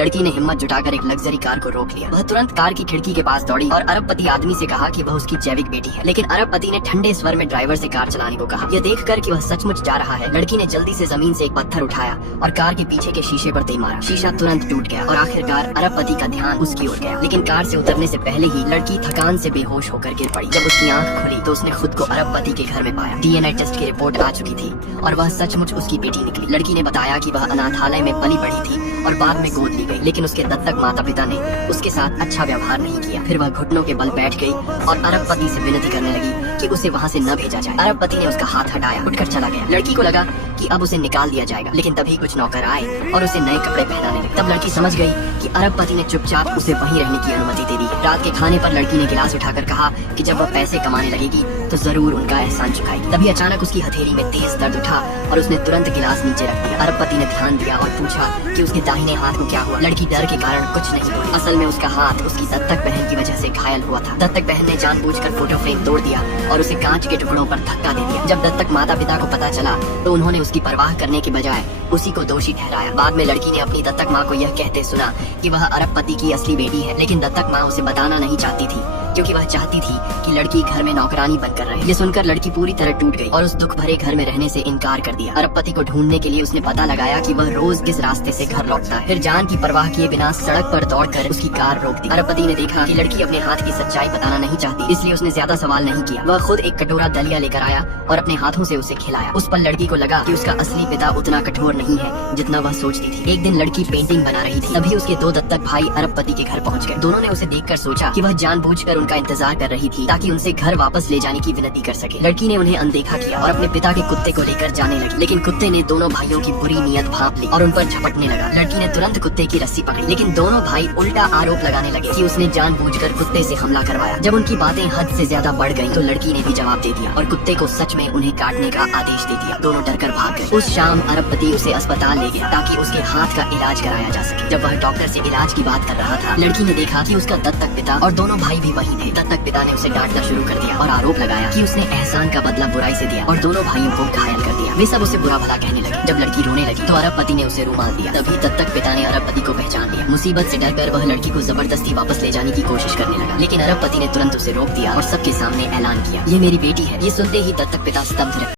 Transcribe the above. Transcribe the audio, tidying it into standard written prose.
लड़की ने हिम्मत जुटाकर एक लग्जरी कार को रोक लिया। वह तुरंत कार की खिड़की के पास दौड़ी और अरबपति आदमी से कहा कि वह उसकी जैविक बेटी है। लेकिन अरबपति ने ठंडे स्वर में ड्राइवर से कार चलाने को कहा। यह देखकर कि वह सचमुच जा रहा है, लड़की ने जल्दी से जमीन से एक पत्थर उठाया और कार के पीछे के शीशे पर दे मारा। शीशा तुरंत टूट गया और आखिरकार अरबपति का ध्यान उसकी ओर गया। लेकिन कार से उतरने से पहले ही लड़की थकान से बेहोश होकर गिर पड़ी। जब उसकी आंख खुली तो उसने खुद को अरबपति के घर में पाया। डीएनए टेस्ट की रिपोर्ट आ चुकी थी और वह सचमुच उसकी बेटी निकली। लड़की ने बताया कि वह अनाथालय में पली बढ़ी थी और बाद में गोद ली गई, लेकिन उसके दत्तक माता पिता ने उसके साथ अच्छा व्यवहार नहीं किया। फिर वह घुटनों के बल बैठ गई और अरबपति से विनती करने लगी कि उसे वहाँ से न भेजा जाए। अरबपति ने उसका हाथ हटाया, उठकर चला गया। लड़की को लगा कि अब उसे निकाल दिया जाएगा, लेकिन तभी कुछ नौकर आए और उसे नए कपड़े पहनाने लगे। तब लड़की समझ गई कि अरबपति ने चुपचाप उसे वहीं रहने की अनुमति दे दी है। रात के खाने पर लड़की ने गिलास उठाकर कहा कि जब वह पैसे कमाने लगेगी तो जरूर उनका एहसान चुकाएगी। तभी अचानक उसकी हथेली में तेज दर्द उठा और उसने तुरंत गिलास नीचे रख दिया। अरबपति ने ध्यान दिया और पूछा कि उसके दाहिने हाथ को क्या हुआ। लड़की डर के कारण कुछ नहीं बोली। असल में उसका हाथ उसकी दत्तक बहन की वजह से घायल हुआ था। दत्तक बहन ने जानबूझकर फोटो फ्रेम तोड़ दिया और उसे कांच के टुकड़ों पर धक्का दे दिया। जब दत्तक माता पिता को पता चला तो उन्होंने उसकी परवाह करने के बजाय उसी को दोषी ठहराया। बाद में लड़की ने अपनी दत्तक माँ को यह कहते सुना कि वह अरबपति की असली बेटी है, लेकिन दत्तक माँ उसे बताना नहीं चाहती थी क्योंकि वह चाहती थी कि लड़की घर में नौकरानी बनकर रहे। ये सुनकर लड़की पूरी तरह टूट गई और उस दुख भरे घर में रहने से इनकार कर दिया। अरबपति को ढूंढने के लिए उसने पता लगाया कि वह रोज किस रास्ते से घर लौटता है। फिर जान की परवाह किए बिना सड़क पर दौड़कर उसकी कार रोक दी। अरबपति ने देखा कि लड़की अपने हाथ की सच्चाई बताना नहीं चाहती, इसलिए उसने ज्यादा सवाल नहीं किया। वह खुद एक कटोरा दलिया लेकर आया और अपने हाथों से उसे खिलाया। उस पर लड़की को लगा कि उसका असली पिता उतना कठोर नहीं है जितना वह सोचती थी। एक दिन लड़की पेंटिंग बना रही थी, तभी उसके दो दत्तक भाई अरबपति के घर पहुंच गए। दोनों ने उसे देखकर सोचा कि वह जानबूझकर उनका इंतजार कर रही थी ताकि उनसे घर वापस ले जाने की विनती कर सके। लड़की ने उन्हें अनदेखा किया और अपने पिता के कुत्ते को लेकर जाने लगी, लेकिन कुत्ते ने दोनों भाइयों की बुरी नीयत भांप ली और उन पर झपटने लगा। लड़की ने तुरंत कुत्ते की रस्सी पकड़ी, लेकिन दोनों भाई उल्टा आरोप लगाने लगे कि उसने जानबूझकर कुत्ते से हमला करवाया। जब उनकी बातें हद से ज्यादा बढ़ गईं, तो लड़की ने भी जवाब दे दिया और कुत्ते को सच में उन्हें काटने का आदेश दे दिया। दोनों डरकर भाग गए। उस शाम अरबपति उसे अस्पताल ले गया ताकि उसके हाथ का इलाज कराया जा सके। जब वह डॉक्टर से इलाज की बात कर रहा था, लड़की ने देखा कि उसका दत्तक पिता और दोनों भाई भी वहीं थे। दत्तक पिता ने उसे डांटना शुरू कर दिया और आरोप लगाया कि उसने एहसान का बदला बुराई से दिया और दोनों भाइयों को घायल कर दिया। वे सब उसे बुरा भला कहने लगे। जब लड़की रोने लगी तो अरबपति ने उसे रुमाल दिया। तभी दत्तक पिता ने अरबपति को पहचान लिया। मुसीबत से डरकर वह लड़की को जबरदस्ती वापस ले जाने की कोशिश करने लगा, लेकिन अरबपति ने तुरंत उसे रोक दिया और सबके सामने ऐलान किया, ये मेरी बेटी है। ये सुनते ही दत्तक पिता स्तब्ध रहे।